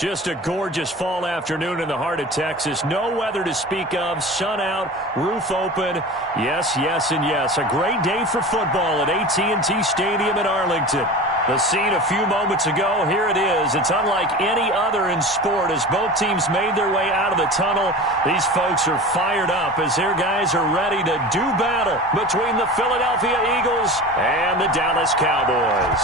Just a gorgeous fall afternoon in the heart of Texas. No weather to speak of. Sun out, roof open. Yes, yes, and yes. A great day for football at AT&T Stadium in Arlington. The scene a few moments ago, here it is. It's unlike any other in sport as both teams made their way out of the tunnel. These folks are fired up as their guys are ready to do battle between the Philadelphia Eagles and the Dallas Cowboys.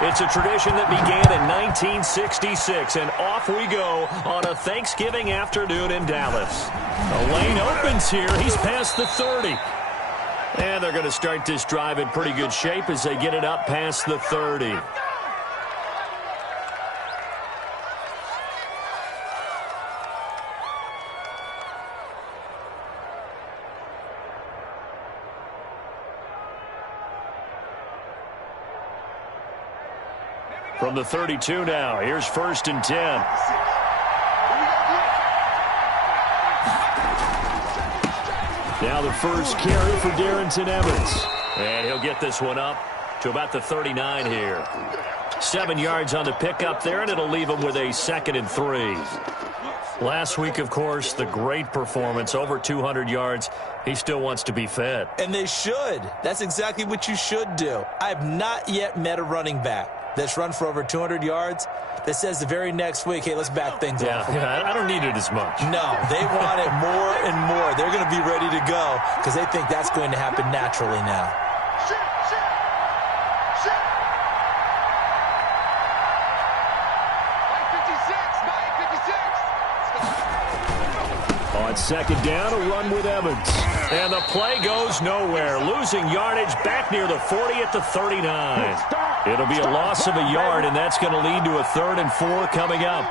It's a tradition that began in 1966, and off we go on a Thanksgiving afternoon in Dallas. The lane opens here. He's past the 30. And they're going to start this drive in pretty good shape as they get it up past the 30. From the 32 now, here's 1st and 10. Now the first carry for Darrington Evans. And he'll get this one up to about the 39 here. 7 yards on the pickup there, and it'll leave him with a 2nd and 3. Last week, of course, the great performance, over 200 yards. He still wants to be fed. And they should. That's exactly what you should do. I have not yet met a running back that's run for over 200 yards that says the very next week, hey, let's back things off. Yeah, I don't need it as much. No, they want it more and more. They're going to be ready to go because they think that's going to happen naturally now. On 2nd down, a run with Evans. And the play goes nowhere. Losing yardage back near the 40 at the 39. It'll be a loss of a yard, and that's going to lead to a 3rd and 4 coming up.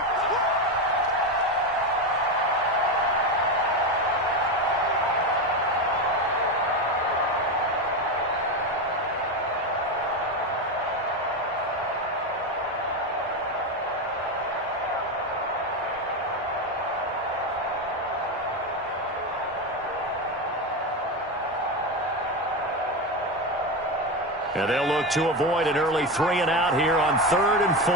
And they'll look to avoid an early 3 and out here on 3rd and 4.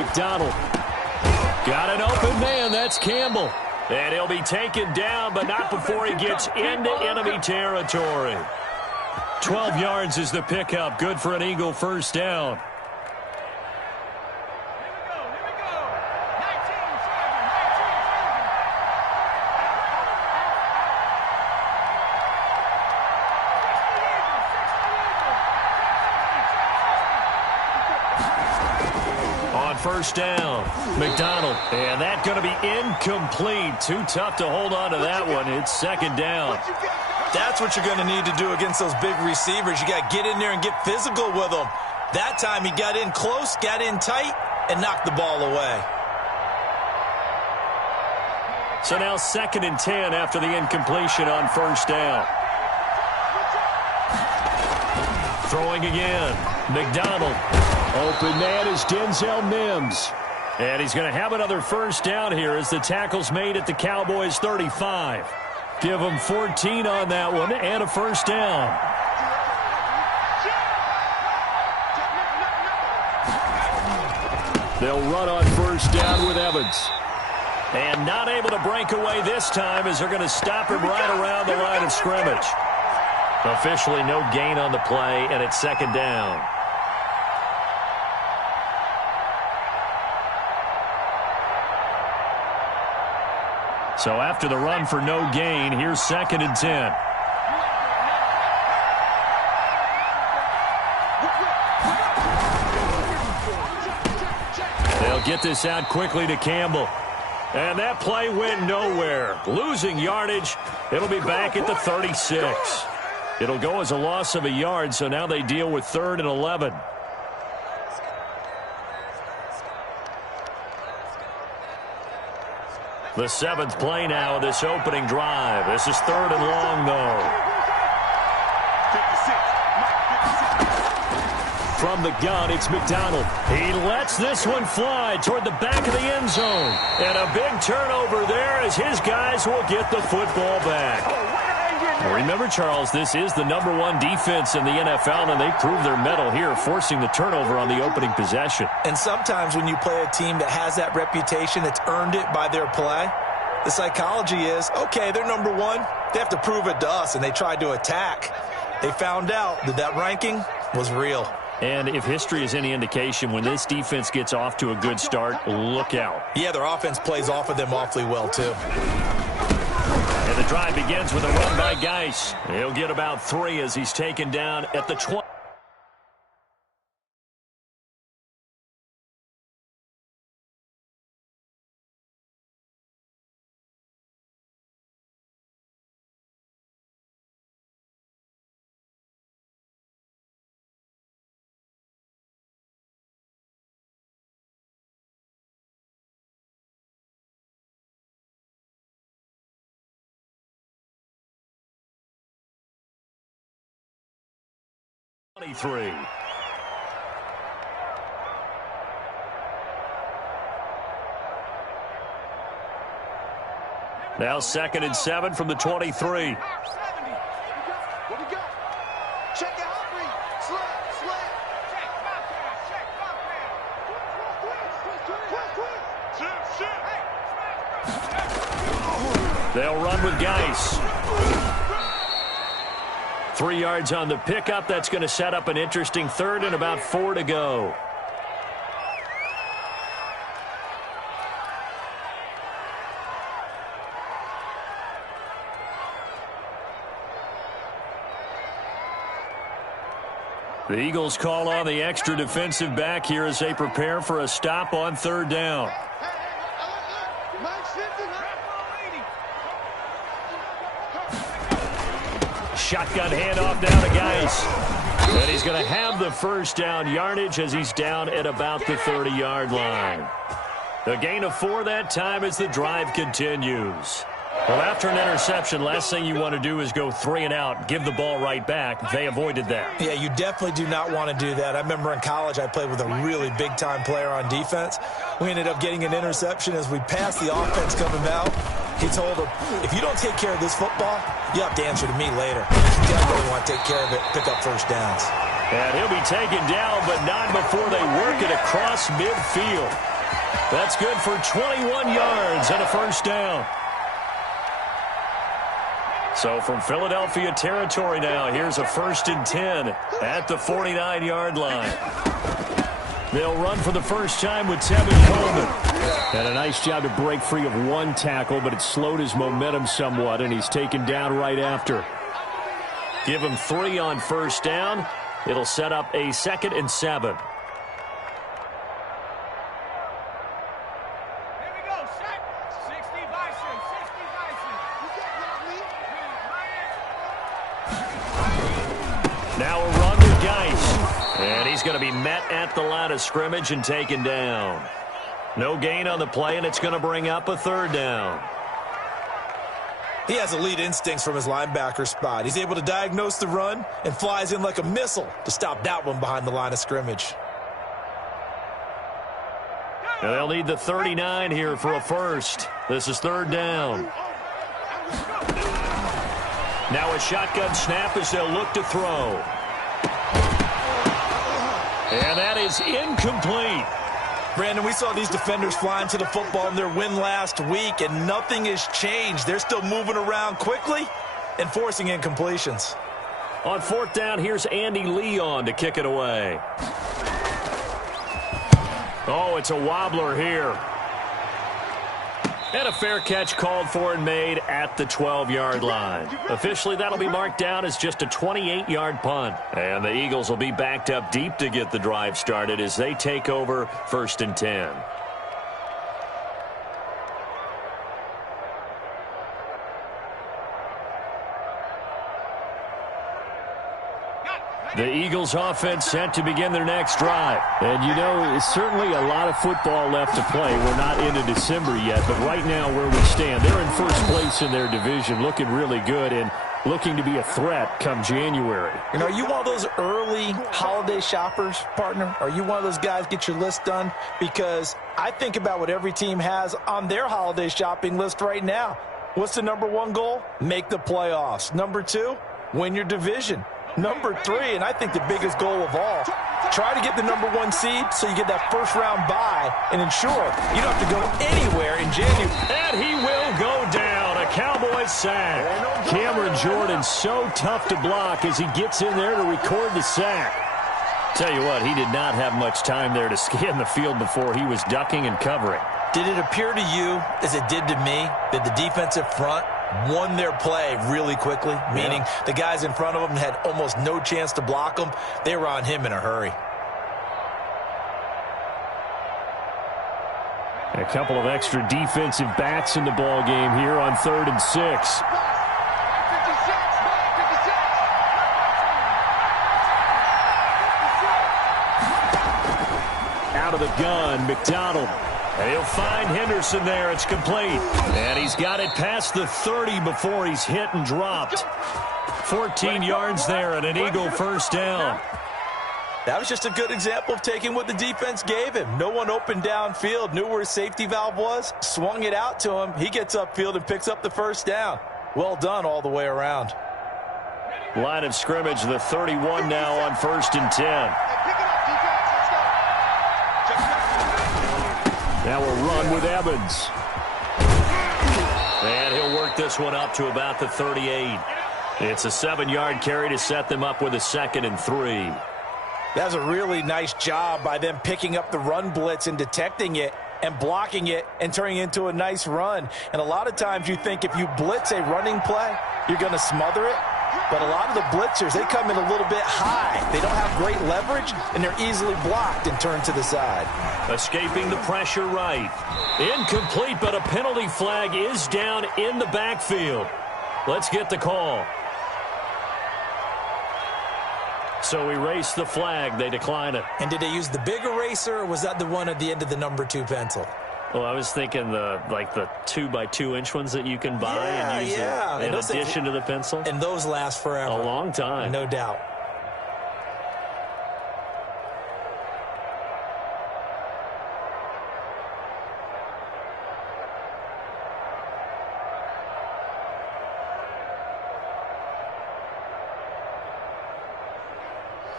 McDonald. Got an open man. That's Campbell. And he'll be taken down, but not before he gets into enemy territory. 12 yards is the pickup. Good for an Eagle first down. First down, McDonald, and that's going to be incomplete. Too tough to hold on to that one. It's 2nd down. That's what you're going to need to do against those big receivers. You got to get in there and get physical with them. That time he got in close, got in tight, and knocked the ball away. So now 2nd and 10 after the incompletion on 1st down. Throwing again, McDonald. Open man is Denzel Mims. And he's going to have another first down here as the tackle's made at the Cowboys' 35. Give them 14 on that one and a first down. They'll run on first down with Evans. And not able to break away this time as they're going to stop him right around the line of scrimmage. Officially no gain on the play, and it's 2nd down. So after the run for no gain, here's 2nd and 10. They'll get this out quickly to Campbell. And that play went nowhere. Losing yardage. It'll be back at the 36. It'll go as a loss of a yard, so now they deal with 3rd and 11. The 7th play now of this opening drive. This is 3rd and long, though. from the gun. It's McDonald. He lets this one fly toward the back of the end zone. And a big turnover there as his guys will get the football back. Remember, Charles, this is the #1 defense in the NFL, and they prove their mettle here, forcing the turnover on the opening possession. And sometimes when you play a team that has that reputation, that's earned it by their play, the psychology is, okay, they're #1. They have to prove it to us, and they tried to attack. They found out that that ranking was real. And if history is any indication, when this defense gets off to a good start, look out. Yeah, their offense plays off of them awfully well, too. And the drive begins with a run by Geis. He'll get about 3 as he's taken down at the 20. Now 2nd and 7 from the 23. They'll run with Geis. 3 yards on the pickup. That's going to set up an interesting 3rd and about 4 to go. The Eagles call on the extra defensive back here as they prepare for a stop on 3rd down. Shotgun handoff down to Geis. And he's going to have the 1st down yardage as he's down at about the 30-yard line. The gain of 4 that time as the drive continues. Well, after an interception, last thing you want to do is go 3 and out, give the ball right back. They avoided that. Yeah, you definitely do not want to do that. I remember in college I played with a really big-time player on defense. We ended up getting an interception as we passed the offense coming out. He told him, if you don't take care of this football, you have to answer to me later. You definitely want to take care of it, pick up 1st downs. And he'll be taken down, but not before they work it across midfield. That's good for 21 yards and a 1st down. So from Philadelphia territory now, here's a 1st and 10 at the 49-yard line. They'll run for the first time with Tevin Coleman. And a nice job to break free of 1 tackle, but it slowed his momentum somewhat, and he's taken down right after. Give him 3 on 1st down. It'll set up a 2nd and 7. Now a run with Geis. And he's going to be met at the line of scrimmage and taken down. No gain on the play, and it's going to bring up a 3rd down. He has elite instincts from his linebacker spot. He's able to diagnose the run and flies in like a missile to stop that one behind the line of scrimmage. Now they'll need the 39 here for a 1st. This is 3rd down. Now a shotgun snap as they'll look to throw. And that is incomplete. Brandon, we saw these defenders flying to the football in their win last week, and nothing has changed. They're still moving around quickly and forcing incompletions. On 4th down, here's Andy Leon to kick it away. Oh, it's a wobbler here. And a fair catch called for and made at the 12-yard line. Officially, that'll be marked down as just a 28-yard punt. And the Eagles will be backed up deep to get the drive started as they take over 1st and 10. The Eagles offense set to begin their next drive. And you know, it's certainly a lot of football left to play. We're not into December yet, but right now where we stand, they're in 1st place in their division, looking really good. And looking to be a threat come January. You know, are you one of those early holiday shoppers, partner? Are you one of those guys get your list done? Because I think about what every team has on their holiday shopping list right now. What's the number one goal? Make the playoffs. Number two, win your division. Number three, and I think the biggest goal of all, try to get the number one seed so you get that first round bye and ensure you don't have to go anywhere in January. And he will go down. A Cowboys sack. Cameron Jordan so tough to block as he gets in there to record the sack. Tell you what, he did not have much time there to scan the field before he was ducking and covering. Did it appear to you, as it did to me, that the defensive front won their play really quickly? Meaning the guys in front of them had almost no chance to block them. They were on him in a hurry. A couple of extra defensive backs in the ball game here on 3rd and 6. Out of the gun, McDonald. And he'll find Henderson there. It's complete. And he's got it past the 30 before he's hit and dropped. 14 yards there and an Eagle first down. That was just a good example of taking what the defense gave him. No one open downfield, knew where his safety valve was, swung it out to him. He gets upfield and picks up the first down. Well done all the way around. Line of scrimmage, the 31 now on 1st and 10. Now we'll run with Evans. And he'll work this one up to about the 38. It's a 7-yard carry to set them up with a 2nd and 3. That's a really nice job by them picking up the run blitz and detecting it and blocking it and turning it into a nice run. And a lot of times you think if you blitz a running play, you're going to smother it. But a lot of the blitzers, they come in a little bit high. They don't have great leverage, and they're easily blocked and turned to the side. Escaping the pressure right. Incomplete, but a penalty flag is down in the backfield. Let's get the call. So erase the flag. They decline it. And did they use the big eraser, or was that the one at the end of the number 2 pencil? Well, I was thinking the 2x2-inch ones that you can buy and use in addition to the pencil. And those last forever. A long time. No doubt.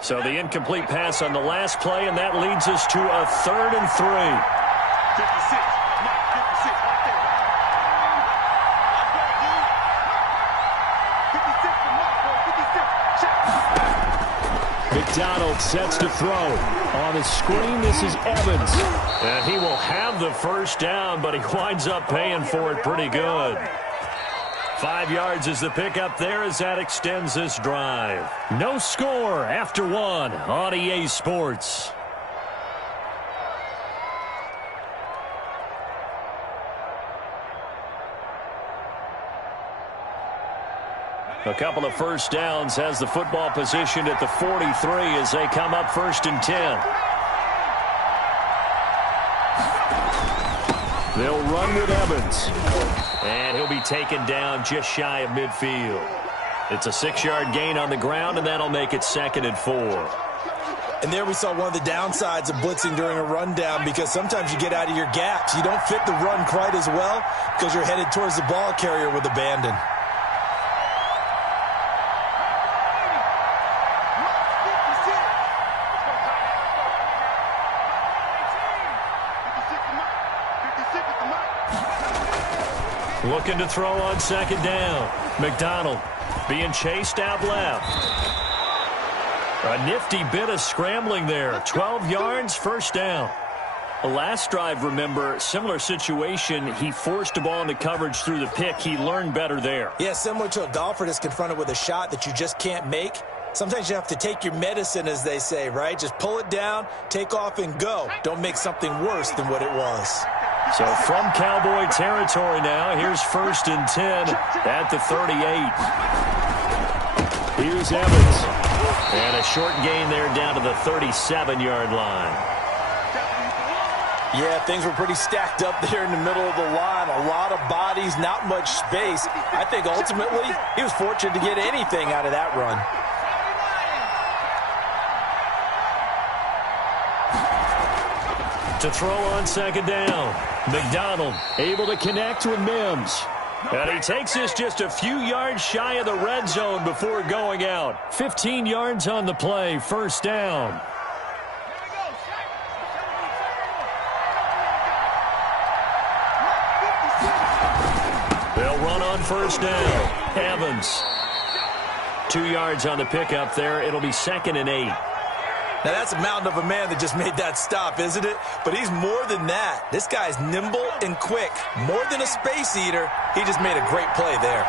So the incomplete pass on the last play, and that leads us to a 3rd and 3. 56, right there. McDonald sets to throw. On the screen, this is Evans. And he will have the first down, but he winds up paying for it pretty good. 5 yards is the pickup there as that extends this drive. No score after 1 on EA Sports. A couple of first downs has the football positioned at the 43 as they come up 1st and 10. They'll run with Evans. And he'll be taken down just shy of midfield. It's a 6-yard gain on the ground, and that'll make it 2nd and 4. And there we saw one of the downsides of blitzing during a rundown, because sometimes you get out of your gaps. You don't fit the run quite as well because you're headed towards the ball carrier with abandon. Looking to throw on 2nd down. McDonald being chased out left. A nifty bit of scrambling there. 12 yards, 1st down. The last drive, remember, similar situation. He forced a ball into coverage through the pick. He learned better there. Yeah, similar to a golfer that's confronted with a shot that you just can't make. Sometimes you have to take your medicine, as they say, right? Just pull it down, take off, and go. Don't make something worse than what it was. So from Cowboy territory now, here's 1st and 10 at the 38. Here's Evans. And a short gain there down to the 37-yard line. Yeah, things were pretty stacked up there in the middle of the line. A lot of bodies, not much space. I think ultimately he was fortunate to get anything out of that run. To throw on second down. McDonald able to connect with Mims. And he takes this just a few yards shy of the red zone before going out. 15 yards on the play, first down. They'll run on first down. Evans. 2 yards on the pickup there. It'll be 2nd and 8. Now, that's a mountain of a man that just made that stop, isn't it? But he's more than that. This guy's nimble and quick. More than a space eater, he just made a great play there.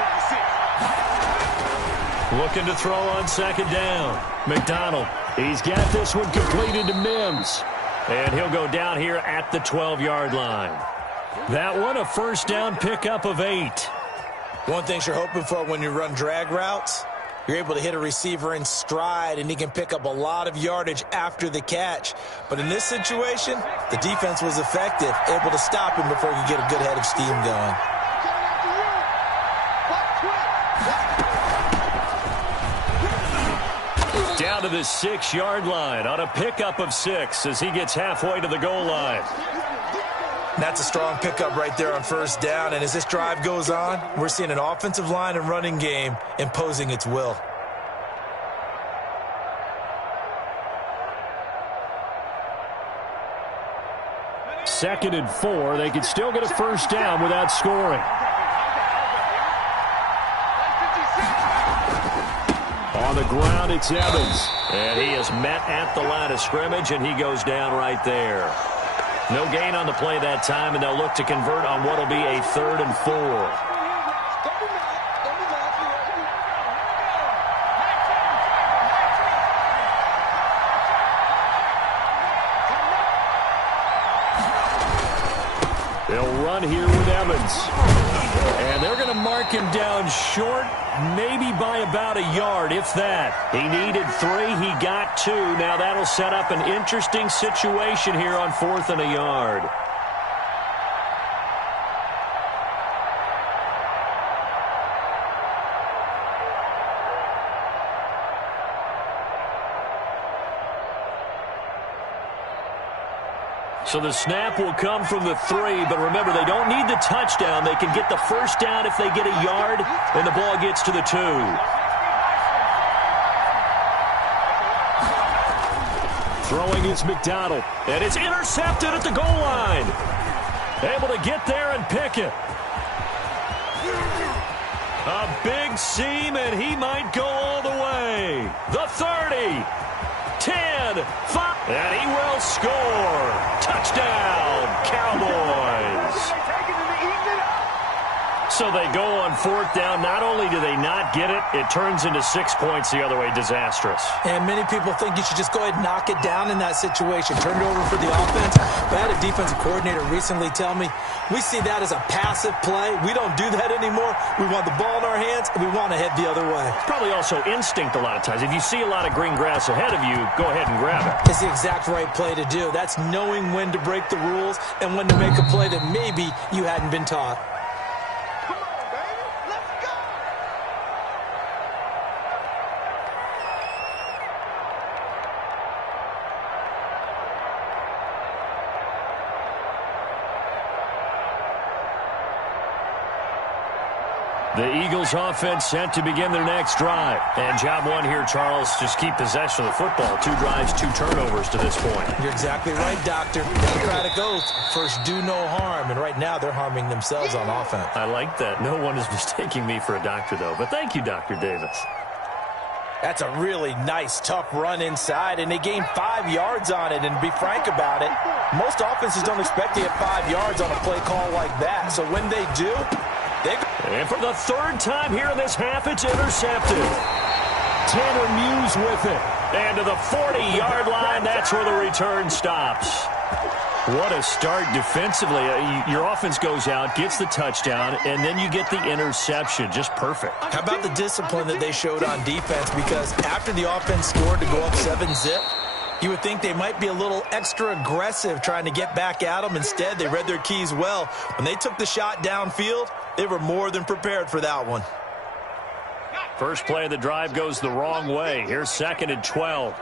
56. Looking to throw on second down. McDonald. He's got this one completed to Mims. And he'll go down here at the 12-yard line. That one, a first down pickup of 8. One thing you're hoping for when you run drag routes, you're able to hit a receiver in stride, and he can pick up a lot of yardage after the catch. But in this situation, the defense was effective, able to stop him before he could get a good head of steam going. Down to the 6-yard line on a pickup of 6 as he gets halfway to the goal line. That's a strong pickup right there on first down. And as this drive goes on, we're seeing an offensive line and running game imposing its will. Second and 4. They can still get a first down without scoring. On the ground, it's Evans. And he is met at the line of scrimmage, and he goes down right there. No gain on the play that time, and they'll look to convert on what will be a 3rd and 4. They'll run here with Evans. And they're going to mark him down short, maybe by about a yard, if that. He needed 3. He got 2. Now that'll set up an interesting situation here on 4th and a yard. So the snap will come from the 3, but remember, they don't need the touchdown. They can get the first down if they get a yard, and the ball gets to the 2. Throwing is McDonald, and it's intercepted at the goal line. Able to get there and pick it. A big seam, and he might go all the way. The 30. 10, 5, and he will score. Touchdown, Cowboys. So they go on 4th down. Not only do they not get it, it turns into 6 points the other way. Disastrous. And many people think you should just go ahead and knock it down in that situation. Turn it over for the offense. But I had a defensive coordinator recently tell me, we see that as a passive play. We don't do that anymore. We want the ball in our hands, and we want to head the other way. Probably also instinct a lot of times. If you see a lot of green grass ahead of you, go ahead and grab it. It's the exact right play to do. That's knowing when to break the rules and when to make a play that maybe you hadn't been taught. The Eagles offense set to begin their next drive. And job one here, Charles, just keep possession of the football. 2 drives, 2 turnovers to this point. You're exactly right, Doctor. Democratic oath, first do no harm. And right now they're harming themselves on offense. I like that. No one is mistaking me for a doctor, though. But thank you, Dr. Davis. That's a really nice, tough run inside, and they gained 5 yards on it. And to be frank about it, most offenses don't expect to get 5 yards on a play call like that. So when they do, and for the 3rd time here in this half, it's intercepted. Tanner Muse with it. And to the 40-yard line, that's where the return stops. What a start defensively. Your offense goes out, gets the touchdown, and then you get the interception. Just perfect. How about the discipline that they showed on defense? Because after the offense scored to go up 7-zip, You would think they might be a little extra aggressive trying to get back at them. Instead, they read their keys well. When they took the shot downfield, they were more than prepared for that one. First play of the drive goes the wrong way. Here's 2nd and 12.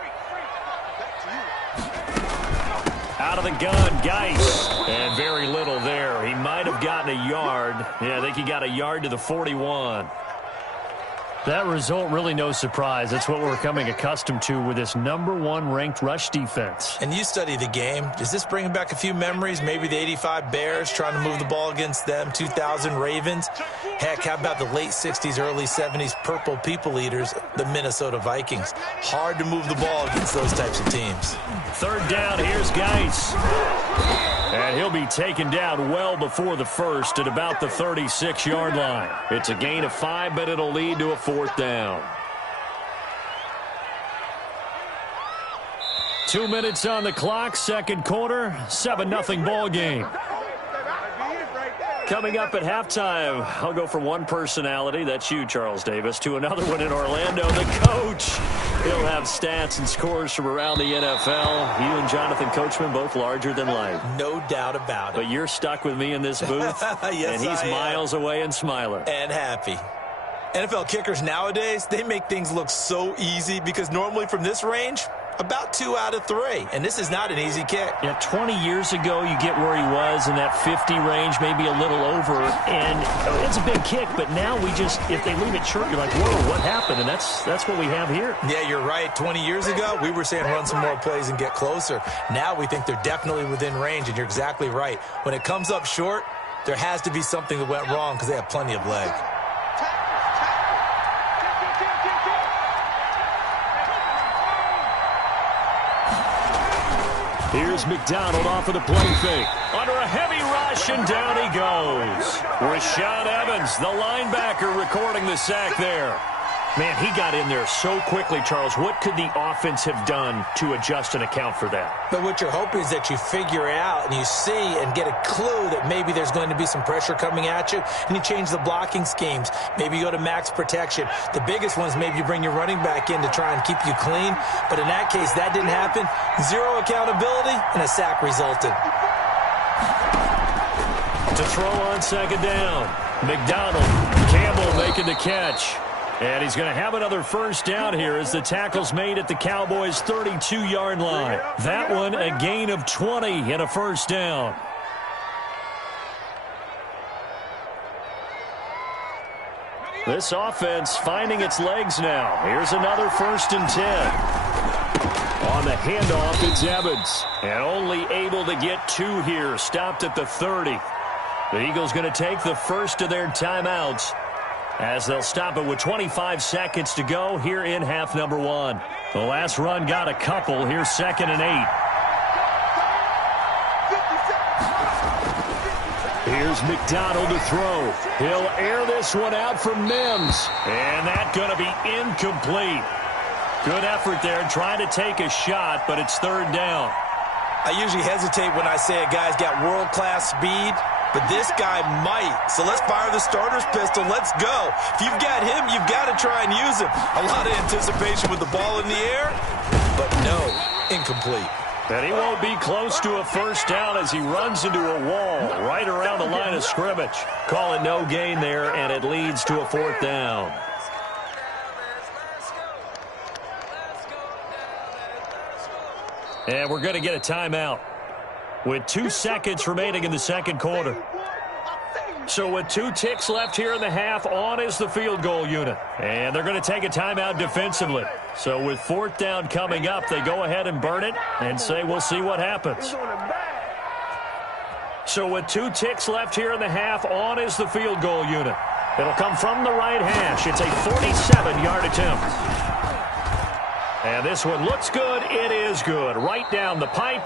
Out of the gun, Geis. And very little there. He might have gotten a yard. Yeah, I think he got a yard to the 41. That result, really no surprise. That's what we're becoming accustomed to with this #1 ranked rush defense. And you study the game. Is this bringing back a few memories? Maybe the 85 Bears trying to move the ball against them, 2000 Ravens. Heck, how about the late 60s, early 70s Purple People Eaters, the Minnesota Vikings? Hard to move the ball against those types of teams. 3rd down, here's Geis. And he'll be taken down well before the first at about the 36-yard line. It's a gain of 5, but it'll lead to a 4th down. 2 minutes on the clock, 2nd quarter, 7-0 ball game. Coming up at halftime, I'll go from one personality, that's you, Charles Davis, to another one in Orlando, the coach. He'll have stats and scores from around the NFL. You and Jonathan Coachman, both larger than life. No doubt about it. But you're stuck with me in this booth, yes, and he's miles away and smiling. And happy. NFL kickers nowadays, they make things look so easy because normally from this range, about 2 out of 3. And this is not an easy kick. Yeah, 20 years ago, you get where he was in that 50 range, maybe a little over. And it's a big kick, but now we just, if they leave it short, you're like, whoa, what happened? And that's what we have here. Yeah, you're right. 20 years ago, we were saying run some more plays and get closer. Now we think they're definitely within range, and you're exactly right. When it comes up short, there has to be something that went wrong because they have plenty of leg. Here's McDonald off of the play fake. Under a heavy rush, and down he goes. Rashaan Evans, the linebacker, recording the sack there. Man, he got in there so quickly, Charles. What could the offense have done to adjust and account for that? But what you're hoping is that you figure out and you see and get a clue that maybe there's going to be some pressure coming at you, and you change the blocking schemes. Maybe you go to max protection. The biggest one is maybe you bring your running back in to try and keep you clean. But in that case, that didn't happen. Zero accountability, and a sack resulted. To throw on 2nd down. McDonald, Campbell making the catch. And he's going to have another 1st down here as the tackle's made at the Cowboys' 32-yard line. That one a gain of 20 and a 1st down. This offense finding its legs now. Here's another 1st and 10. On the handoff, it's Evans. And only able to get 2 here. Stopped at the 30. The Eagles going to take the first of their timeouts, as they'll stop it with 25 seconds to go here in half number 1. The last run got a couple. Here's 2nd and 8. Here's McDonald to throw. He'll air this one out for Mims. And that's going to be incomplete. Good effort there trying to take a shot, but it's 3rd down. I usually hesitate when I say a guy's got world-class speed, but this guy might. So let's fire the starter's pistol. Let's go. If you've got him, you've got to try and use him. A lot of anticipation with the ball in the air, but no, incomplete. And he won't be close to a 1st down as he runs into a wall right around the line of scrimmage. Call it no gain there, and it leads to a 4th down. And we're going to get a timeout with 2 seconds remaining in the 2nd quarter. So with 2 ticks left here in the half, on is the field goal unit. And they're going to take a timeout defensively. So with 4th down coming up, they go ahead and burn it and say we'll see what happens. So with 2 ticks left here in the half, on is the field goal unit. It'll come from the right hash. It's a 47-yard attempt. And this one looks good. It is good. Right down the pipe.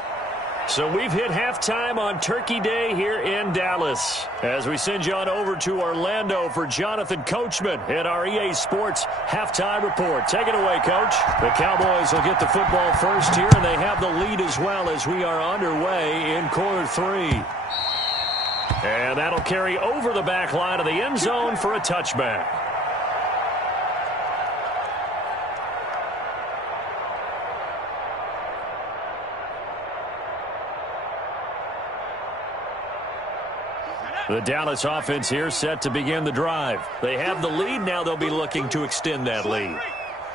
So we've hit halftime on Turkey Day here in Dallas. As we send you on over to Orlando for Jonathan Coachman at our EA Sports Halftime Report. Take it away, Coach. The Cowboys will get the football first here, and they have the lead as well as we are underway in quarter 3. And that'll carry over the back line of the end zone for a touchback. The Dallas offense here set to begin the drive. They have the lead. Now they'll be looking to extend that lead.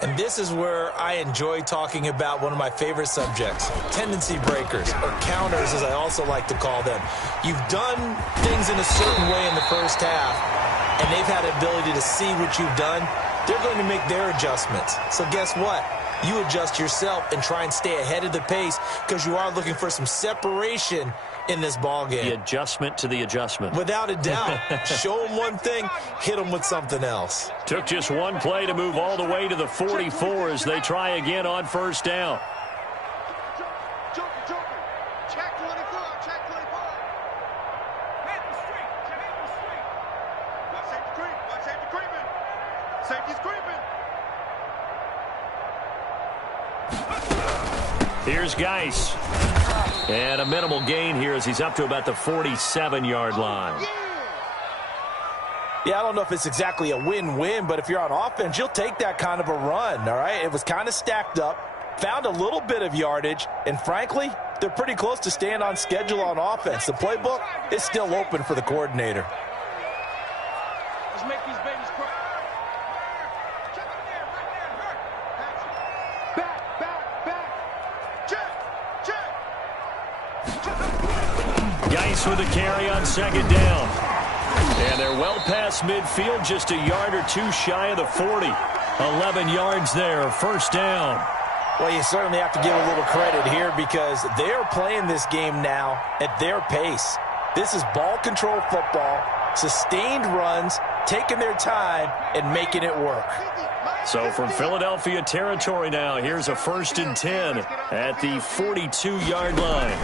And this is where I enjoy talking about one of my favorite subjects, tendency breakers, or counters as I also like to call them. You've done things in a certain way in the first half, and they've had the ability to see what you've done. They're going to make their adjustments. So guess what? You adjust yourself and try and stay ahead of the pace because you are looking for some separation in this ball game. The adjustment to the adjustment. Without a doubt. Show them one thing, hit them with something else. Took just one play to move all the way to the 44 as they try again on first down. Check 24, check 24. Hit the street, hit the street. Watch safety creep, watch safety creeping. Safety's creeping. Here's Geis. And a minimal gain here as he's up to about the 47-yard line. Yeah, I don't know if it's exactly a win-win, but if you're on offense, you'll take that kind of a run, all right? It was kind of stacked up, found a little bit of yardage, and frankly, they're pretty close to staying on schedule on offense. The playbook is still open for the coordinator. Let's make these babies cry. Geis with a carry on second down. And they're well past midfield, just a yard or two shy of the 40. 11 yards there, first down. Well, you certainly have to give a little credit here because they're playing this game now at their pace. This is ball control football, sustained runs, taking their time, and making it work. So from Philadelphia territory now, here's a 1st and 10 at the 42-yard line.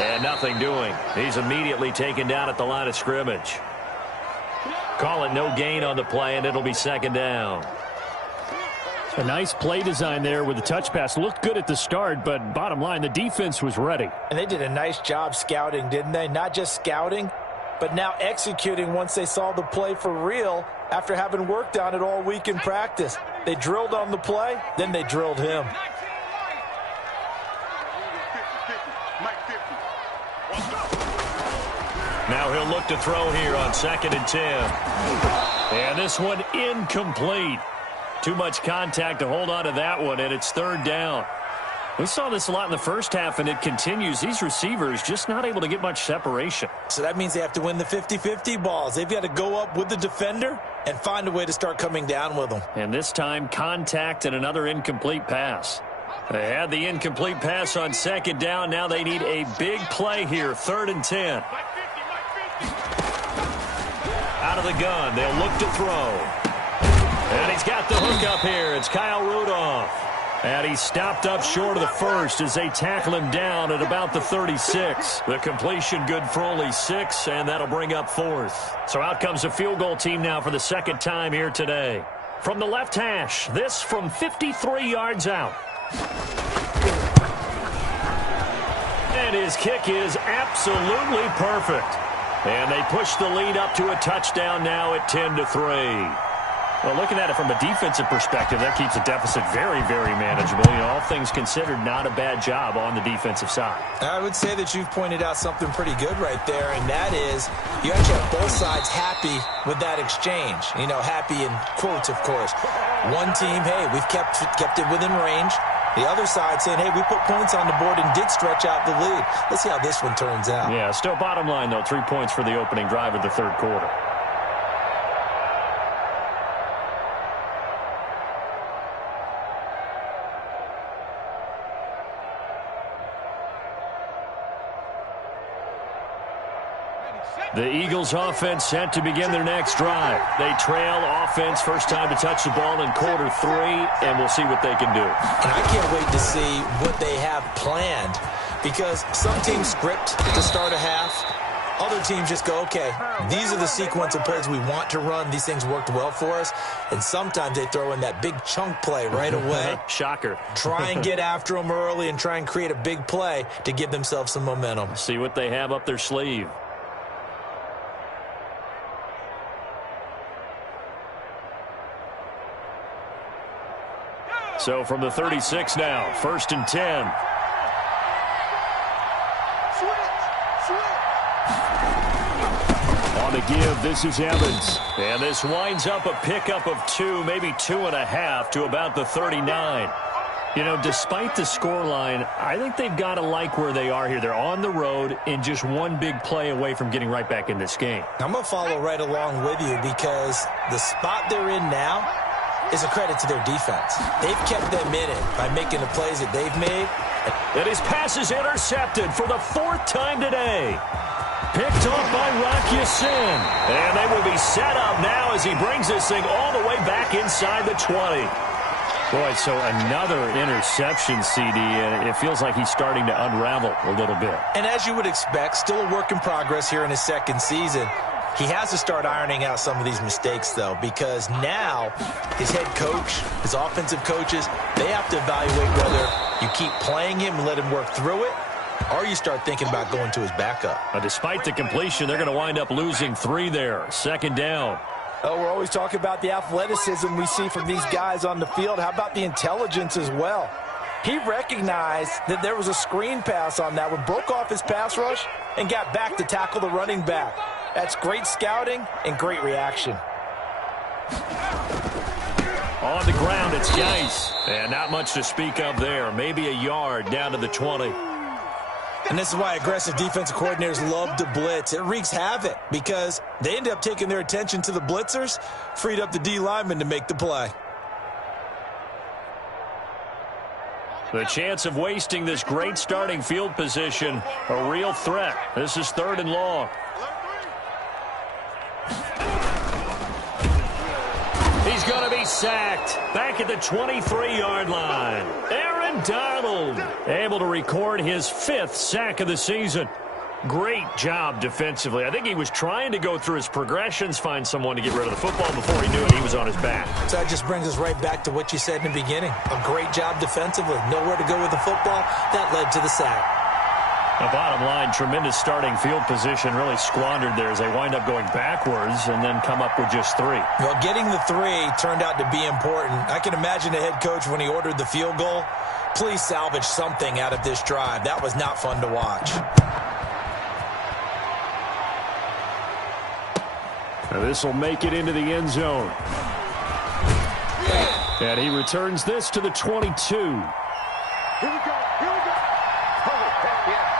And nothing doing. He's immediately taken down at the line of scrimmage. Call it no gain on the play, and it'll be second down. A nice play design there with the touch pass. Looked good at the start, but bottom line, the defense was ready. And they did a nice job scouting, didn't they? Not just scouting, but now executing once they saw the play for real after having worked on it all week in practice. They drilled on the play, then they drilled him. Now he'll look to throw here on 2nd and 10. And this one incomplete. Too much contact to hold on to that one, and it's 3rd down. We saw this a lot in the first half, and it continues. These receivers just not able to get much separation. So that means they have to win the 50-50 balls. They've got to go up with the defender and find a way to start coming down with them. And this time, contact and another incomplete pass. They had the incomplete pass on 2nd down. Now they need a big play here, 3rd and 10. Out of the gun, they'll look to throw. And he's got the hook up here. It's Kyle Rudolph. And he's stopped up short of the first as they tackle him down at about the 36. The completion good for only 6, and that'll bring up 4th. So out comes a field goal team now for the 2nd time here today. From the left hash, this from 53 yards out. And his kick is absolutely perfect. And they push the lead up to a touchdown now at 10-3. Well, looking at it from a defensive perspective, that keeps the deficit very, very manageable. You know, all things considered, not a bad job on the defensive side. I would say that you've pointed out something pretty good right there, and that is you actually have both sides happy with that exchange. You know, happy in quotes, of course. One team, hey, we've kept it within range. The other side saying, hey, we put points on the board and did stretch out the lead. Let's see how this one turns out. Yeah, still bottom line, though, 3 points for the opening drive of the 3rd quarter. The Eagles offense set to begin their next drive. They trail offense, first time to touch the ball in quarter 3, and we'll see what they can do. And I can't wait to see what they have planned because some teams script to start a half. Other teams just go, okay, these are the sequence of plays we want to run. These things worked well for us. And sometimes they throw in that big chunk play right away. Shocker. Try and get after them early and try and create a big play to give themselves some momentum. See what they have up their sleeve. So from the 36 now, 1st and 10. Switch! give. This is Evans. And this winds up a pickup of 2, maybe 2.5 to about the 39. You know, despite the scoreline, I think they've got to like where they are here. They're on the road and just one big play away from getting right back in this game. I'm going to follow right along with you because the spot they're in now is a credit to their defense. They've kept them in it by making the plays that they've made. And his pass is intercepted for the 4th time today. Picked off by Rock Ya-Sin. And they will be set up now as he brings this thing all the way back inside the 20. Boy, so another interception, CD, and it feels like he's starting to unravel a little bit. And as you would expect, still a work in progress here in his second season. He has to start ironing out some of these mistakes, though, because now his head coach, his offensive coaches, they have to evaluate whether you keep playing him and let him work through it, or you start thinking about going to his backup. Despite the completion, they're going to wind up losing 3 there. 2nd down. Oh, we're always talking about the athleticism we see from these guys on the field. How about the intelligence as well? He recognized that there was a screen pass on that one, broke off his pass rush, and got back to tackle the running back. That's great scouting and great reaction. On the ground, it's Geis. And not much to speak of there. Maybe a yard down to the 20. And this is why aggressive defensive coordinators love to blitz. It wreaks havoc because they end up taking their attention to the blitzers, freed up the D lineman to make the play. The chance of wasting this great starting field position, a real threat. This is 3rd and long. He's going to be sacked back at the 23-yard line. Aaron Donald able to record his 5th sack of the season. Great job defensively. I think he was trying to go through his progressions, find someone to get rid of the football. Before he knew it, he was on his back. So that just brings us right back to what you said in the beginning. A great job defensively. Nowhere to go with the football. That led to the sack. The bottom line, tremendous starting field position, really squandered there as they wind up going backwards and then come up with just 3. Well, getting the 3 turned out to be important. I can imagine the head coach when he ordered the field goal. Please salvage something out of this drive. That was not fun to watch. Now this will make it into the end zone. And he returns this to the 22. Here we go. Here we go. Hurry, heck yeah.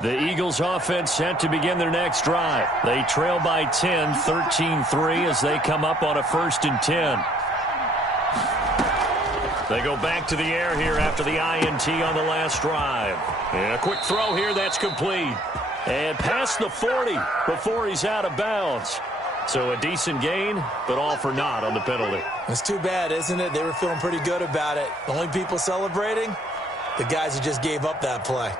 The Eagles offense set to begin their next drive. They trail by 10, 13-3 as they come up on a 1st and 10. They go back to the air here after the INT on the last drive. And a quick throw here, that's complete. And past the 40 before he's out of bounds. So a decent gain, but all for naught on the penalty. It's too bad, isn't it? They were feeling pretty good about it. The only people celebrating, the guys who just gave up that play.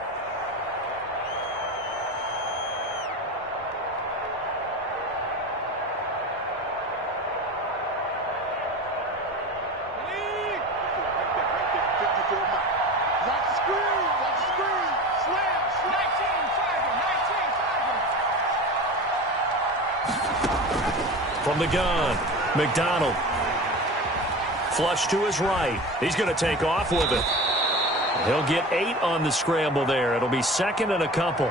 From the gun, McDonald. Flush to his right. He's going to take off with it. He'll get 8 on the scramble there. It'll be 2nd and a couple.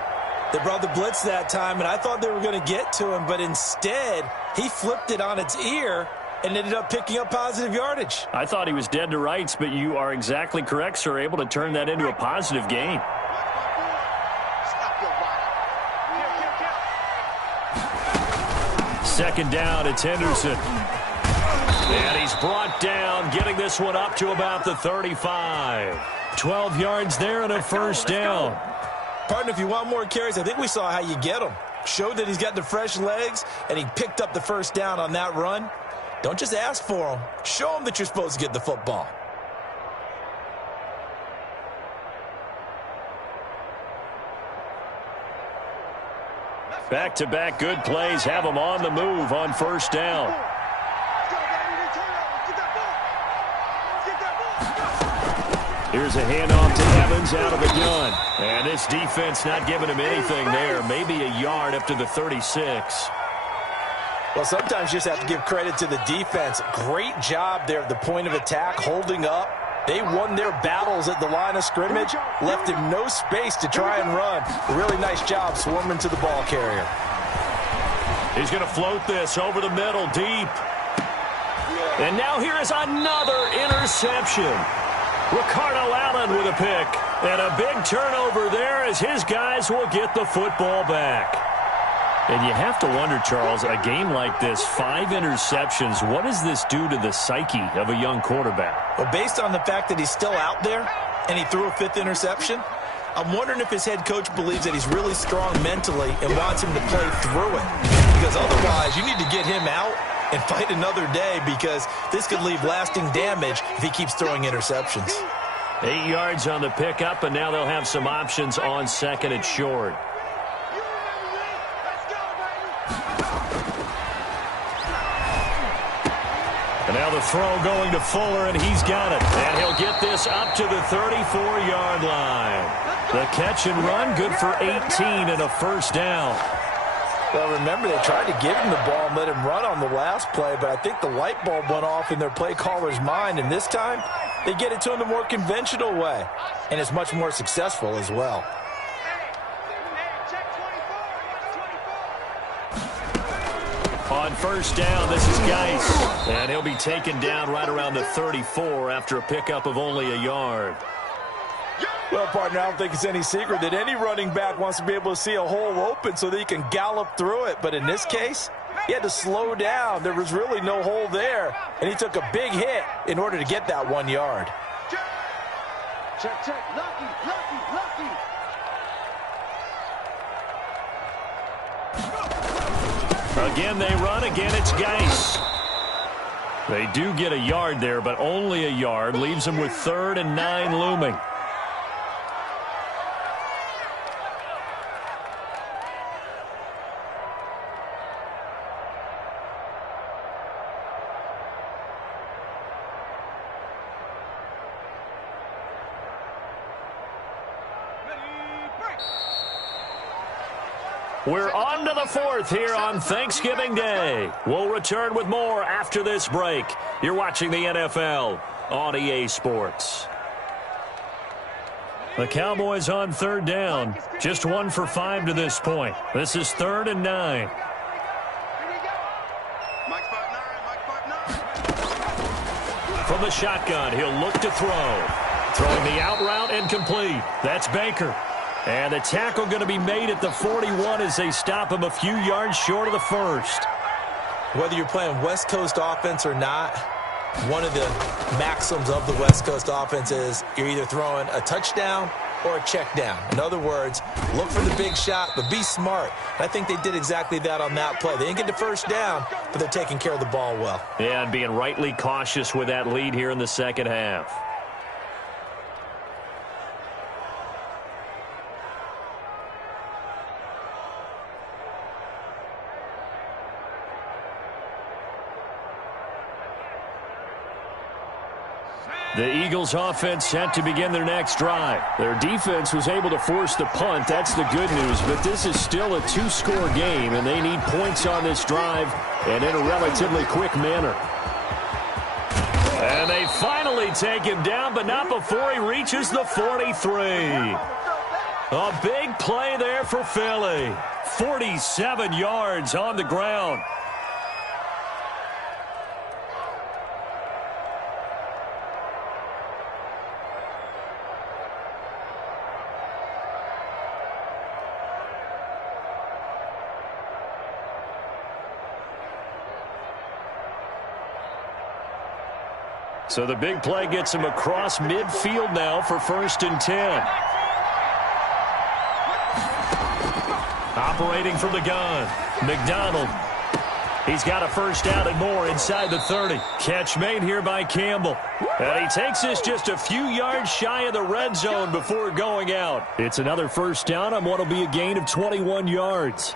They brought the blitz that time, and I thought they were going to get to him, but instead, he flipped it on its ear and ended up picking up positive yardage. I thought he was dead to rights, but you are exactly correct, sir. Able to turn that into a positive gain. Second down, it's Henderson. And he's brought down, getting this one up to about the 35. 12 yards there and a 1st down. Partner, if you want more carries, I think we saw how you get them. Showed that he's got the fresh legs, and he picked up the 1st down on that run. Don't just ask for them. Show them that you're supposed to get the football. Back-to-back good plays have them on the move on 1st down. Here's a handoff to Evans out of the gun. And this defense not giving him anything there. Maybe a yard up to the 36. Well, sometimes you just have to give credit to the defense. Great job there at the point of attack, holding up. They won their battles at the line of scrimmage, left him no space to try and run. A really nice job swarming to the ball carrier. He's going to float this over the middle, deep. And now here is another interception. Ricardo Allen with a pick. And a big turnover there as his guys will get the football back. And you have to wonder, Charles, a game like this, 5 interceptions, what does this do to the psyche of a young quarterback? Well, based on the fact that he's still out there and he threw a 5th interception, I'm wondering if his head coach believes that he's really strong mentally and wants him to play through it. Because otherwise, you need to get him out and fight another day, because this could leave lasting damage if he keeps throwing interceptions. 8 yards on the pickup, and now they'll have some options on 2nd and short. And now the throw going to Fuller, and he's got it. And he'll get this up to the 34-yard line. The catch and run, good for 18 and a first down. Well, remember, they tried to give him the ball and let him run on the last play, but I think the light bulb went off in their play caller's mind, and this time they get it to him the more conventional way, and it's much more successful as well. On first down, this is Geis, and he'll be taken down right around the 34 after a pickup of only a yard. Well, partner, I don't think it's any secret that any running back wants to be able to see a hole open so that he can gallop through it. But in this case, he had to slow down. There was really no hole there, and he took a big hit in order to get that 1 yard. Check, check, lucky, lucky, lucky. Again, they run. Again, it's Geis. They do get a yard there, but only a yard. Leaves them with 3rd and 9 looming. We're on to the 4th here on Thanksgiving Day. We'll return with more after this break. You're watching the NFL on EA Sports. The Cowboys on 3rd down. Just 1 for 5 to this point. This is 3rd and 9. From the shotgun, he'll look to throw. Throwing the out route and complete. That's Baker. And the tackle going to be made at the 41 as they stop him a few yards short of the 1st. Whether you're playing West Coast offense or not, one of the maxims of the West Coast offense is you're either throwing a touchdown or a check down. In other words, look for the big shot, but be smart. I think they did exactly that on that play. They didn't get the first down, but they're taking care of the ball well. Yeah, and being rightly cautious with that lead here in the second half. The Eagles offense set to begin their next drive. Their defense was able to force the punt. That's the good news, but this is still a 2-score game, and they need points on this drive and in a relatively quick manner. And they finally take him down, but not before he reaches the 43. A big play there for Philly. 47 yards on the ground. So the big play gets him across midfield now for 1st and 10. Operating from the gun, McDonald. He's got a first down and more inside the 30. Catch made here by Campbell. And he takes this just a few yards shy of the red zone before going out. It's another first down on what will be a gain of 21 yards.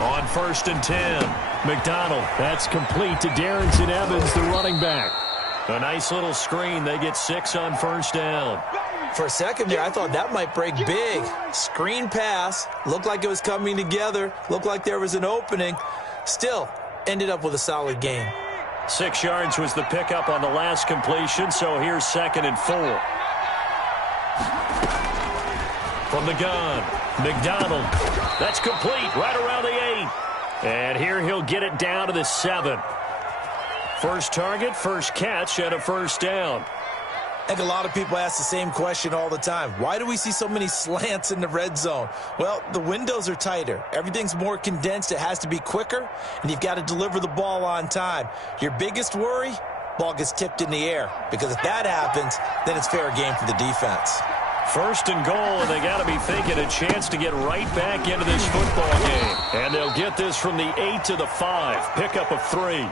On 1st and 10. McDonald. That's complete to Darrington Evans, the running back. A nice little screen. They get 6 on 1st down. For a second there, I thought that might break big. Screen pass. Looked like it was coming together. Looked like there was an opening. Still, ended up with a solid gain. 6 yards was the pickup on the last completion, so here's 2nd and 4. From the gun, McDonald. That's complete right around the 8. And here he'll get it down to the 7. First target, first catch, and a 1st down. I think a lot of people ask the same question all the time. Why do we see so many slants in the red zone? Well, the windows are tighter. Everything's more condensed. It has to be quicker, and you've got to deliver the ball on time. Your biggest worry, ball gets tipped in the air, because if that happens, then it's fair game for the defense. 1st and goal, and they got to be thinking a chance to get right back into this football game. And they'll get this from the 8 to the 5. Pickup of 3.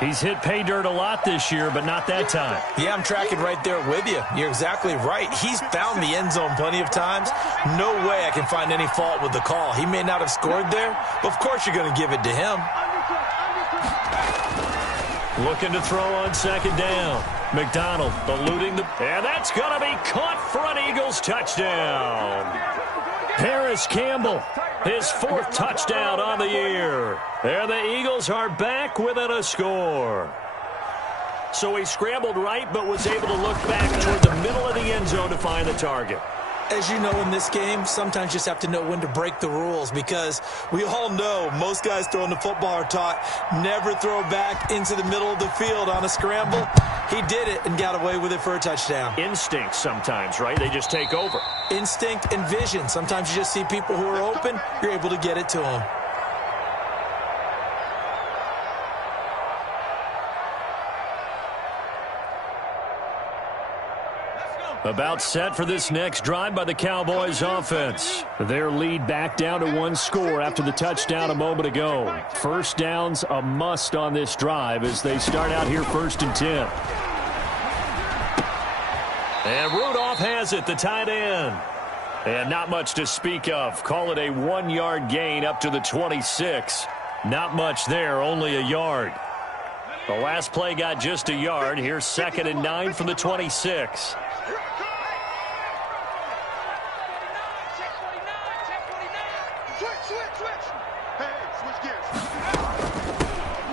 He's hit pay dirt a lot this year, but not that time. Yeah, I'm tracking right there with you. You're exactly right. He's found the end zone plenty of times. No way I can find any fault with the call. He may not have scored there, but of course you're going to give it to him. Looking to throw on 2nd down. McDonald eluding the... And that's going to be caught for an Eagles touchdown. Paris Campbell, his 4th touchdown on the year. And the Eagles are back within a score. So he scrambled right, but was able to look back toward the middle of the end zone to find the target. As you know, in this game, sometimes you just have to know when to break the rules, because we all know most guys throwing the football are taught never throw back into the middle of the field on a scramble. He did it and got away with it for a touchdown. Instinct sometimes, right? They just take over. Instinct and vision. Sometimes you just see people who are open, you're able to get it to them. About set for this next drive by the Cowboys offense. Their lead back down to 1 score after the touchdown a moment ago. 1st downs a must on this drive as they start out here 1st and 10. And Rudolph has it, the tight end. And not much to speak of. Call it a 1-yard gain up to the 26. Not much there, only a yard. The last play got just a yard. Here's 2nd and 9 from the 26.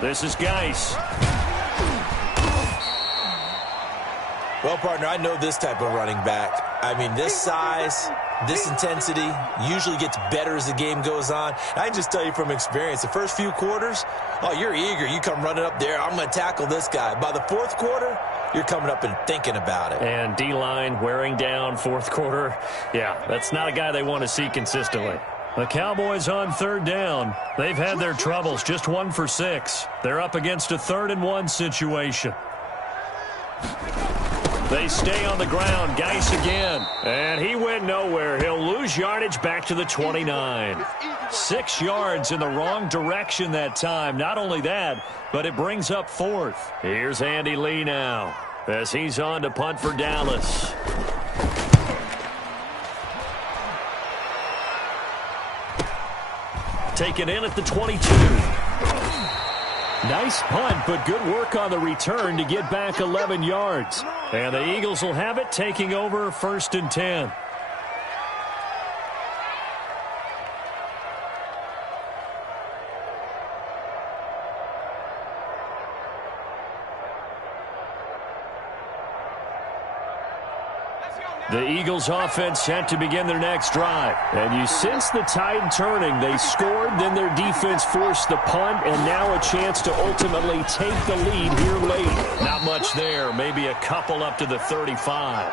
This is Geis. Well, partner, I know this type of running back. I mean, this size, this intensity usually gets better as the game goes on. I can just tell you from experience, the first few quarters, oh, you're eager. You come running up there, I'm going to tackle this guy. By the 4th quarter, you're coming up and thinking about it. And D-line wearing down 4th quarter. Yeah, that's not a guy they want to see consistently. The Cowboys on 3rd down. They've had their troubles, just 1 for 6. They're up against a 3rd and 1 situation. They stay on the ground. Geis again. And he went nowhere. He'll lose yardage back to the 29. 6 yards in the wrong direction that time. Not only that, but it brings up 4th. Here's Andy Lee now as he's on to punt for Dallas. Taken in at the 22. Nice punt, but good work on the return to get back 11 yards. And the Eagles will have it, taking over 1st and 10. The Eagles offense set to begin their next drive. And you sense the tide turning. They scored, then their defense forced the punt, and now a chance to ultimately take the lead here late. Not much there, maybe a couple up to the 35.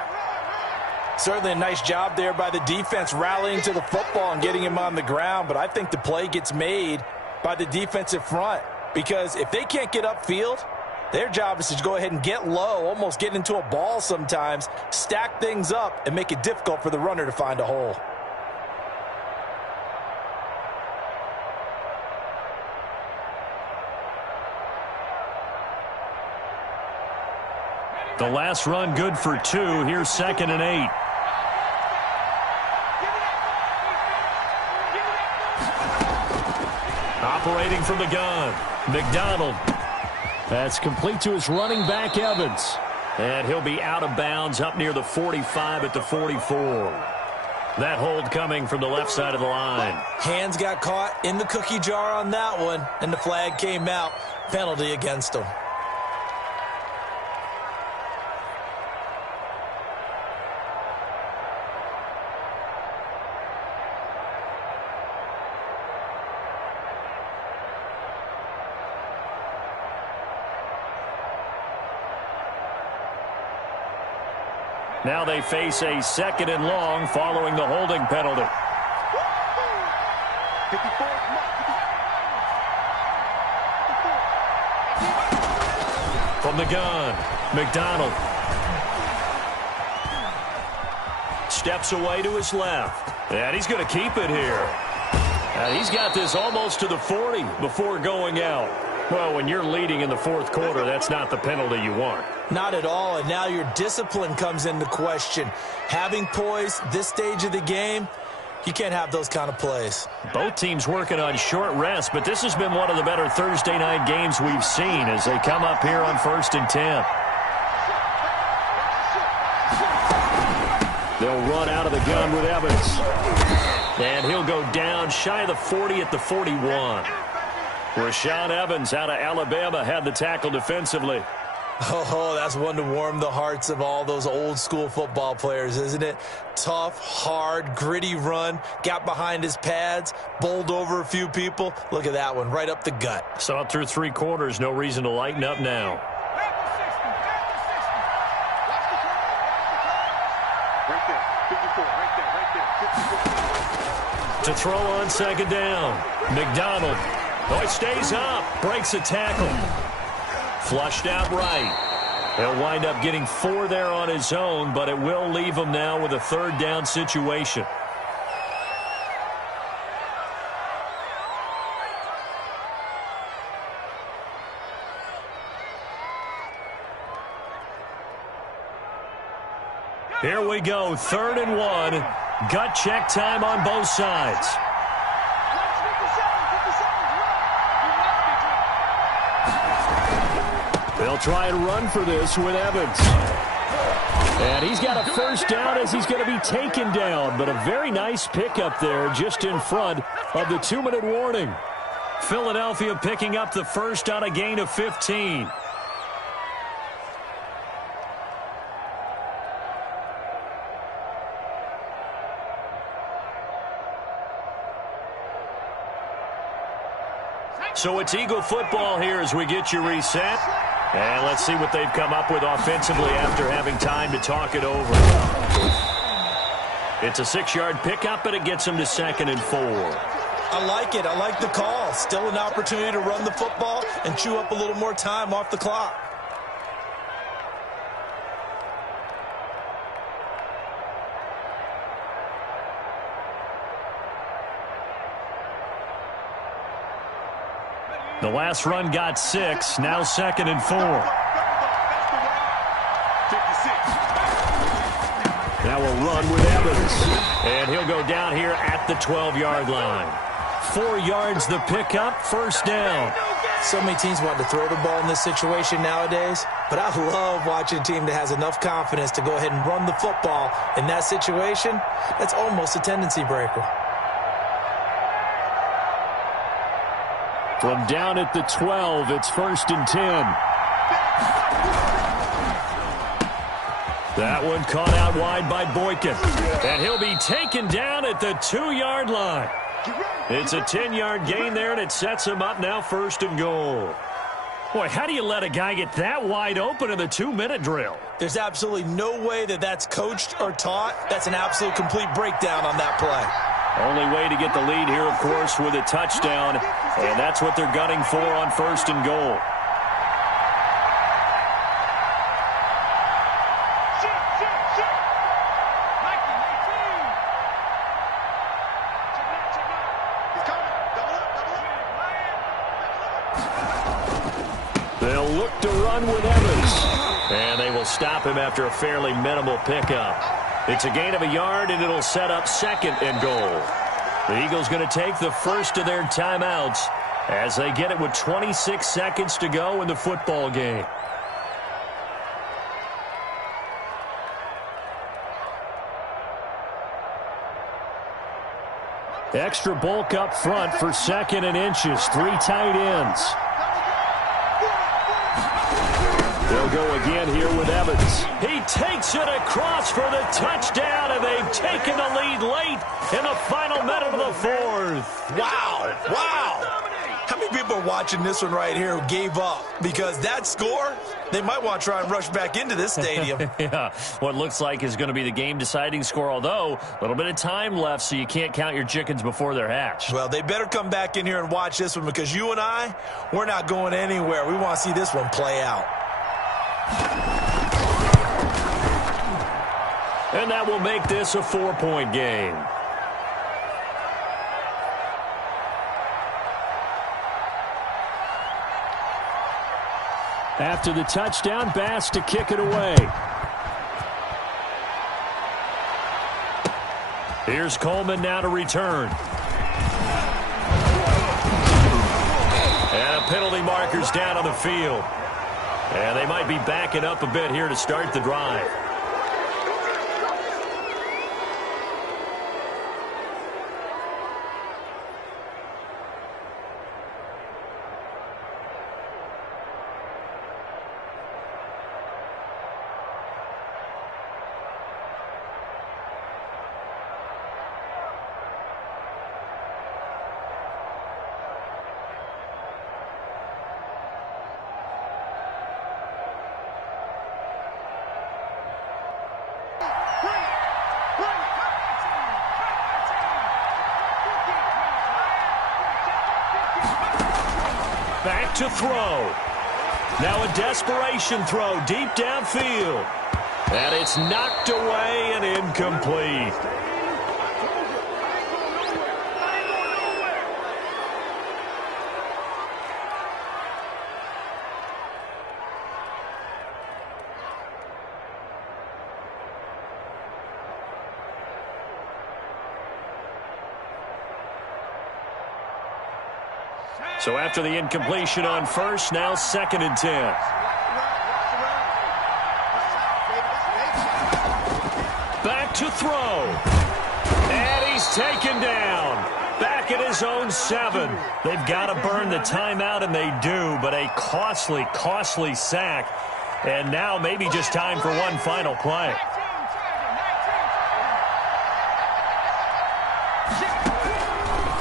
Certainly a nice job there by the defense rallying to the football and getting him on the ground, but I think the play gets made by the defensive front, because if they can't get upfield, their job is to go ahead and get low, almost get into a ball sometimes, stack things up, and make it difficult for the runner to find a hole. The last run good for 2. Here's 2nd and 8. Operating from the gun, McDonald. That's complete to his running back, Evans. And he'll be out of bounds up near the 45 at the 44. That hold coming from the left side of the line. Hands got caught in the cookie jar on that one, and the flag came out. Penalty against him. Now they face a 2nd and long following the holding penalty. From the gun, McDonald. Steps away to his left. And he's going to keep it here. And he's got this almost to the 40 before going out. Well, when you're leading in the 4th quarter, that's not the penalty you want. Not at all, and now your discipline comes into question. Having poise this stage of the game, you can't have those kind of plays. Both teams working on short rest, but this has been one of the better Thursday night games we've seen as they come up here on 1st and 10. They'll run out of the gun with Evans. And he'll go down shy of the 40 at the 41. Rashaan Evans out of Alabama had the tackle defensively. Oh, that's one to warm the hearts of all those old school football players, isn't it? Tough, hard, gritty run, got behind his pads, bowled over a few people. Look at that one, right up the gut. Saw it through 3 quarters, no reason to lighten up now. To throw on 2nd down, McDonald. Oh, he stays up, breaks a tackle. Flushed out right. He'll wind up getting 4 there on his own, but it will leave him now with a 3rd down situation. Here we go, 3rd and 1. Gut check time on both sides. They'll try and run for this with Evans. And he's got a 1st down as he's going to be taken down, but a very nice pickup there just in front of the 2-minute warning. Philadelphia picking up the 1st on a gain of 15. So it's Eagle football here as we get you reset. And let's see what they've come up with offensively after having time to talk it over. It's a 6-yard pickup, but it gets them to 2nd and 4. I like it. I like the call. Still an opportunity to run the football and chew up a little more time off the clock. The last run got 6, now 2nd and 4. Now we'll run with Evans. And he'll go down here at the 12-yard line. 4 yards the pickup, 1st down. So many teams want to throw the ball in this situation nowadays, but I love watching a team that has enough confidence to go ahead and run the football in that situation. That's almost a tendency breaker. From down at the 12, it's 1st and 10. That one caught out wide by Boykin. And he'll be taken down at the 2-yard line. It's a 10-yard gain there, and it sets him up now 1st and goal. Boy, how do you let a guy get that wide open in the 2-minute drill? There's absolutely no way that that's coached or taught. That's an absolute complete breakdown on that play. Only way to get the lead here, of course, with a touchdown, and that's what they're gunning for on 1st and goal. They'll look to run with Evans, and they will stop him after a fairly minimal pickup. It's a gain of a yard, and it'll set up 2nd and goal. The Eagles going to take the first of their timeouts as they get it with 26 seconds to go in the football game. Extra bulk up front for 2nd and inches. 3 tight ends. They'll go again here with Evans. He takes it across for the touchdown, and they've taken the lead late in the final minute of the 4th. Wow. Wow. How many people are watching this one right here who gave up? Because that score, they might want to try and rush back into this stadium. Yeah, what looks like is going to be the game-deciding score, although a little bit of time left, so you can't count your chickens before they're hatched. Well, they better come back in here and watch this one, because you and I, we're not going anywhere. We want to see this one play out. And that will make this a 4-point game. After the touchdown, Bass to kick it away. Here's Coleman now to return. And a penalty marker's down on the field. And they might be backing up a bit here to start the drive. Back to throw. Now a desperation throw deep downfield. And it's knocked away and incomplete. So after the incompletion on first, now 2nd and 10. Back to throw. And he's taken down. Back at his own 7. They've got to burn the timeout, and they do, but a costly, costly sack. And now maybe just time for one final play.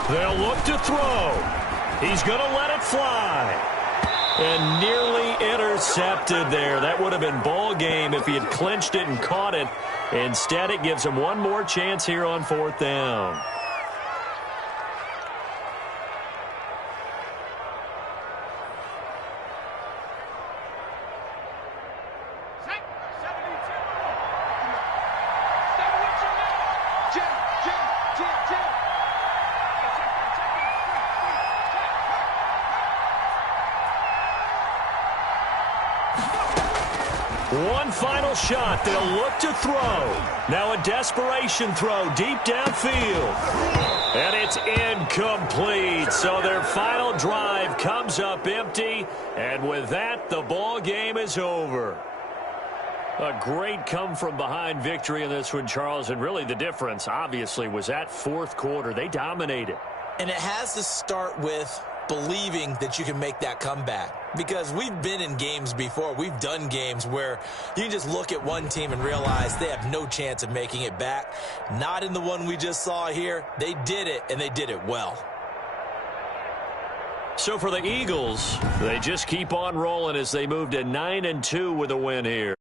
They'll look to throw. He's going to let it fly. And nearly intercepted there. That would have been ball game if he had clinched it and caught it. Instead, it gives him one more chance here on 4th down. One final shot. They'll look to throw. Now a desperation throw deep downfield. And it's incomplete. So their final drive comes up empty. And with that, the ball game is over. A great come-from-behind victory in this one, Charles. And really the difference, obviously, was that 4th quarter. They dominated. And it has to start with believing that you can make that comeback, because we've been in games before. We've done games where you can just look at one team and realize they have no chance of making it back. Not in the one we just saw here. They did it, and they did it well. So for the Eagles, they just keep on rolling as they move to 9-2 with a win here.